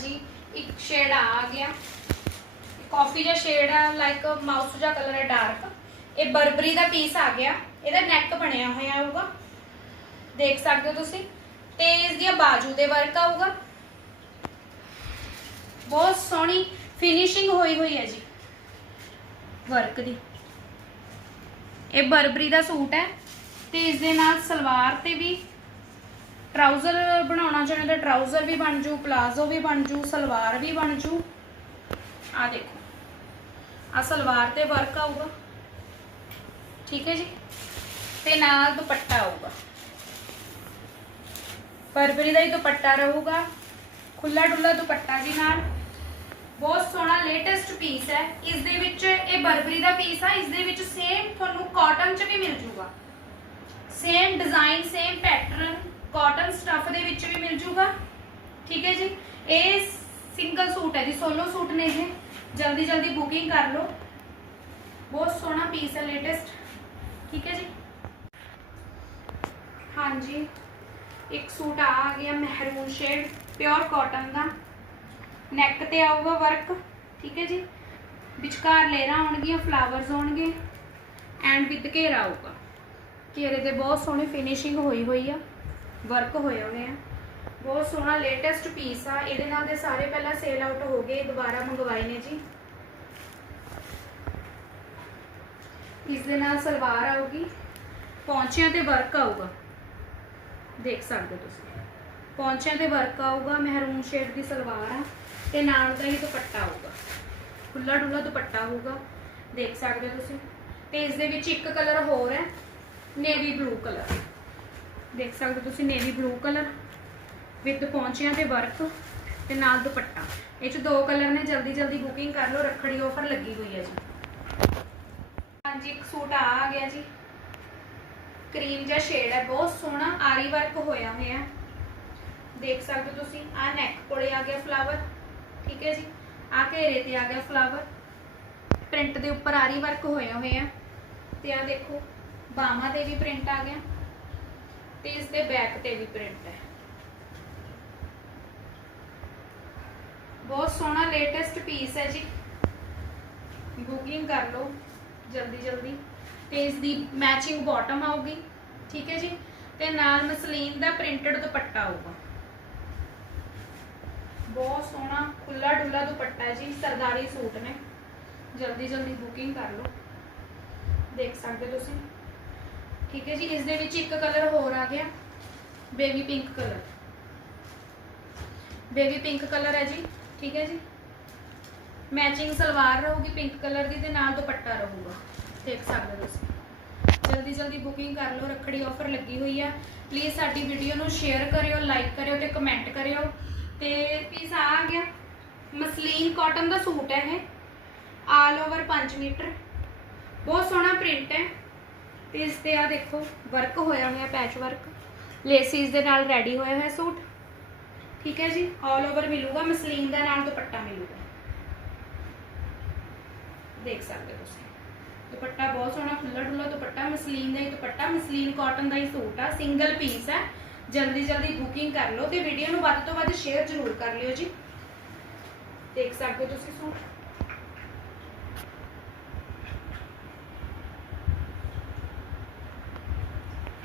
ਹਾਂਜੀ, ਇੱਕ ਸ਼ੇਡ ਆ ਗਿਆ। ਕਾਫੀ ਜਿਹਾ ਸ਼ੇਡ ਆ ਲਾਈਕ ਮਾਊਸ ਜਿਹਾ ਕਲਰ ਹੈ ਡਾਰਕ ਇਹ ਬਰਬਰੀ ਦਾ ਪੀਸ ਆ ਗਿਆ। ਇਹਦਾ ਨੈਕ ਬਣਿਆ ਹੋਇਆ ਹੋਊਗਾ। ਦੇਖ ਸਕਦੇ ਹੋ ਤੁਸੀਂ। ਤੇ ਇਸ ਦੀਆਂ ਬਾਜੂ ਦੇ ਵਰਕ ਆਊਗਾ। ਬਹੁਤ ਸੋਹਣੀ ਫਿਨਿਸ਼ਿੰਗ ਹੋਈ ਹੋਈ ਹੈ ਜੀ। ਵਰਕ ਦੀ। ਇਹ ਬਰਬਰੀ ਦਾ ਸੂਟ ਹੈ। ਤੇ ਇਸ ਦੇ ਨਾਲ ਸਲਵਾਰ ਤੇ ਵੀ ਟਰਾਊਜ਼ਰ ਬਣਾਉਣਾ ਚਾਹੁੰਦੇ ਤਾਂ ਟਰਾਊਜ਼ਰ ਵੀ ਬਣ ਜੂ, ਪਲਾਜ਼ੋ ਵੀ ਬਣ ਜੂ, ਸਲਵਾਰ ਵੀ ਬਣ ਜੂ। ਆ ਦੇਖੋ। ਆ ਸਲਵਾਰ ਤੇ ਵਰਕ ਆਊਗਾ। ਠੀਕ ਹੈ ਜੀ? ਤੇ ਨਾਲ ਦੁਪੱਟਾ ਆਊਗਾ। ਬਰਬਰੀ ਦਾ ਹੀ ਦੁਪੱਟਾ ਰਹੂਗਾ। ਖੁੱਲਾ ਡੁੱਲਾ ਦੁਪੱਟਾ ਜੀ ਨਾਲ। ਬਹੁਤ ਸੋਹਣਾ ਲੇਟੈਸਟ ਪੀਸ ਹੈ। ਇਸ ਦੇ ਵਿੱਚ ਇਹ ਬਰਬਰੀ ਦਾ ਪੀਸ ਆ। ਇਸ ਦੇ ਵਿੱਚ ਸੇਮ ਤੁਹਾਨੂੰ ਕਾਟਨ ਚ ਵੀ ਮਿਲ ਜੂਗਾ। Same design same pattern cotton stuff ਦੇ ਵਿੱਚ ਵੀ ਮਿਲ ਜੂਗਾ। ਠੀਕ ਹੈ ਜੀ? ਇਹ ਸਿੰਗਲ ਸੂਟ ਹੈ ਜੀ ਸੋਲੋ ਸੂਟ ਨੇ ਇਹ। ਜਲਦੀ ਜਲਦੀ ਬੁਕਿੰਗ ਕਰ ਲਓ। ਬਹੁਤ ਸੋਹਣਾ ਪੀਸ ਹੈ ਲੇਟੈਸਟ ਠੀਕ ਹੈ ਜੀ? ਹਾਂਜੀ, ਇੱਕ ਸੂਟ ਆ ਗਿਆ ਮਹਿਰੂਨ ਸ਼ੇਡ ਪਿਓਰ ਕਾਟਨ ਦਾ। ਨੈਕ ਤੇ ਆਊਗਾ ਵਰਕ ਠੀਕ ਹੈ ਜੀ? ਵਿਚਕਾਰ ਲੇਰਾਂ ਆਉਣਗੀਆਂ ਫਲਾਵਰਸ ਆਉਣਗੇ। ਐਂਡ ਵਿਦ ਘੇਰਾ ਆਊਗਾ। ਘੇਰੇ ਤੇ ਬਹੁਤ ਸੋਹਣੀ ਫਿਨਿਸ਼ਿੰਗ ਹੋਈ ਹੋਈ ਆ। ਵਰਕ ਹੋਏ ਹੋਣੇ ਆ। ਬਹੁਤ ਸੋਹਣਾ ਲੇਟੈਸਟ ਪੀਸ ਆ। ਇਹਦੇ ਨਾਲ ਦੇ ਸਾਰੇ ਪਹਿਲਾਂ ਸੇਲ ਆਊਟ ਹੋ ਗਏ, ਦੁਬਾਰਾ ਮੰਗਵਾਏ ਨੇ ਜੀ। ਇਸ ਦੇ ਨਾਲ ਸਲਵਾਰ ਆਊਗੀ। ਪੌਂਚਿਆਂ ਤੇ ਵਰਕ ਆਊਗਾ। ਦੇਖ ਸਕਦੇ ਹੋ ਤੁਸੀਂ। ਪੌਂਚਿਆਂ ਤੇ ਵਰਕ ਆਊਗਾ, ਮਹਿਰੂਨ ਸ਼ੇਡ ਦੀ ਸਲਵਾਰ ਆ। ਤੇ ਨਾਲ ਦਾ ਹੀ ਦੁਪੱਟਾ ਆਊਗਾ। ਖੁੱਲਾ ਡੁੱਲਾ ਦੁਪੱਟਾ ਹੋਊਗਾ। ਦੇਖ ਸਕਦੇ ਹੋ ਤੁਸੀਂ। ਤੇ ਇਸ ਦੇ ਵਿੱਚ ਇੱਕ ਕਲਰ ਹੋਰ ਹੈ ਨੇਵੀ ਬਲੂ ਕਲਰ ਦੇਖ ਸਕਦੇ ਹੋ ਤੁਸੀਂ ਨੇਵੀ ਬਲੂ ਕਲਰ ਵਿਦ ਪੌਂਚਿਆਂ ਤੇ ਵਰਕ ਤੇ ਨਾਲ ਦੁਪੱਟਾ। ਇਹ ਚ ਦੋ ਕਲਰ ਨੇ, ਜਲਦੀ ਜਲਦੀ ਬੁਕਿੰਗ ਕਰ ਲਓ, ਰੱਖੜੀ ਆਫਰ ਲੱਗੀ ਹੋਈ ਹੈ ਜੀ। ਹਾਂਜੀ, ਇੱਕ ਸੂਟ ਆ ਆ ਗਿਆ ਜੀ। ਕਰੀਮ ਜਿਹਾ ਸ਼ੇਡ ਹੈ, ਬਹੁਤ ਸੋਹਣਾ ਆਰੀ ਵਰਕ ਹੋਇਆ ਹੋਇਆ ਦੇਖ ਸਕਦੇ ਹੋ ਤੁਸੀਂ ਆ ਨੈਕ ਕੋਲੇ ਆ ਗਿਆ ਫਲਾਵਰ ਠੀਕ ਹੈ ਜੀ। ਆ ਘੇਰੇ ਤੇ ਆ ਗਿਆ ਫਲਾਵਰ ਪ੍ਰਿੰਟ ਦੇ ਉੱਪਰ ਆਰੀ ਵਰਕ ਹੋਇਆ ਹੋਇਆ ਤੇ ਆ ਦੇਖੋ, ਬਾਹਾਂ ਤੇ ਵੀ ਪ੍ਰਿੰਟ ਆ ਗਿਆ। ਤੇ ਇਸ ਦੇ ਬੈਕ ਤੇ ਵੀ ਪ੍ਰਿੰਟ ਹੈ। ਬਹੁਤ ਸੋਹਣਾ ਲੇਟੈਸਟ ਪੀਸ ਹੈ ਜੀ। ਬੁਕਿੰਗ ਕਰ ਲਓ ਜਲਦੀ ਜਲਦੀ। ਤੇ ਇਸ ਦੀ ਮੈਚਿੰਗ ਬਾਟਮ ਆਊਗੀ, ਠੀਕ ਹੈ ਜੀ? ਤੇ ਨਾਲ ਮਸਲੀਨ ਦਾ ਪ੍ਰਿੰਟਡ ਦੁਪੱਟਾ ਆਊਗਾ। ਬਹੁਤ ਸੋਹਣਾ ਖੁੱਲਾ ਡੁੱਲਾ ਦੁਪੱਟਾ ਹੈ ਜੀ, ਸਰਦਾਰੀ ਸੂਟ ਨੇ। ਜਲਦੀ ਜਲਦੀ ਬੁਕਿੰਗ ਕਰ ਲਓ। ਦੇਖ ਸਕਦੇ ਹੋ ਤੁਸੀਂ? ਠੀਕ ਹੈ ਜੀ, ਇਸ ਦੇ ਵਿੱਚ ਇੱਕ ਕਲਰ ਹੋਰ ਆ ਗਿਆ। Baby pink colour baby pink colour ਹੈ ਜੀ, ਠੀਕ ਹੈ ਜੀ। ਮੈਚਿੰਗ ਸਲਵਾਰ ਰਹੂਗੀ ਪਿੰਕ ਕਲਰ ਦੀ ਤੇ ਨਾਲ ਦੁਪੱਟਾ ਰਹੂਗਾ। ਦੇਖ ਸਕਦੇ ਹੋ ਤੁਸੀਂ। ਜਲਦੀ ਜਲਦੀ ਬੁਕਿੰਗ ਕਰ ਲਓ, ਰੱਖੜੀ ਆਫਰ ਲੱਗੀ ਹੋਈ ਆ। ਪਲੀਜ਼ ਸਾਡੀ ਵੀਡੀਓ ਨੂੰ ਸ਼ੇਅਰ ਕਰਿਓ ਲਾਈਕ ਕਰਿਓ ਤੇ ਕਮੈਂਟ ਕਰਿਓ। ਤੇ ਪੀਸ ਆ ਗਿਆ। ਮਸਲੀਨ ਕਾਟਨ ਦਾ ਸੂਟ ਹੈ ਇਹ। All over 5 metre. ਬਹੁਤ ਸੋਹਣਾ ਪ੍ਰਿੰਟ ਹੈ। ਤੇ ਇਸ ਤੇ ਆ ਦੇਖੋ ਵਰਕ ਹੋਇਆ ਹੋਇਆ ਪੈਚ ਵਰਕ ਲੇਸਿਸ ਦੇ ਨਾਲ ਰੈਡੀ ਹੋਇਆ ਹੋਇਆ ਸੂਟ। ਠੀਕ ਹੈ ਜੀ? ਆਲ ਓਵਰ ਮਿਲੂਗਾ, ਮਸਲੀਨ ਦਾ ਨਾਲ ਦੁਪੱਟਾ ਮਿਲੂਗਾ। ਦੇਖ ਸਕਦੇ ਹੋ ਤੁਸੀਂ। ਦੁਪੱਟਾ ਬਹੁਤ ਸੋਹਣਾ ਖੁੱਲਾ ਡੁੱਲਾ ਦੁਪੱਟਾ, ਮਸਲੀਨ ਦਾ ਹੀ ਦੁਪੱਟਾ, ਮਸਲੀਨ ਕਾਟਨ ਦਾ ਹੀ ਸੂਟ ਆ। ਸਿੰਗਲ ਪੀਸ ਹੈ ਜਲਦੀ ਜਲਦੀ ਬੁਕਿੰਗ ਕਰ ਲਓ ਤੇ ਵੀਡੀਓ ਨੂੰ ਵੱਧ ਤੋਂ ਵੱਧ ਸ਼ੇਅਰ ਜ਼ਰੂਰ ਕਰ ਲਿਓ ਜੀ। ਦੇਖ ਸਕਦੇ ਹੋ ਤੁਸੀਂ ਸੂਟ।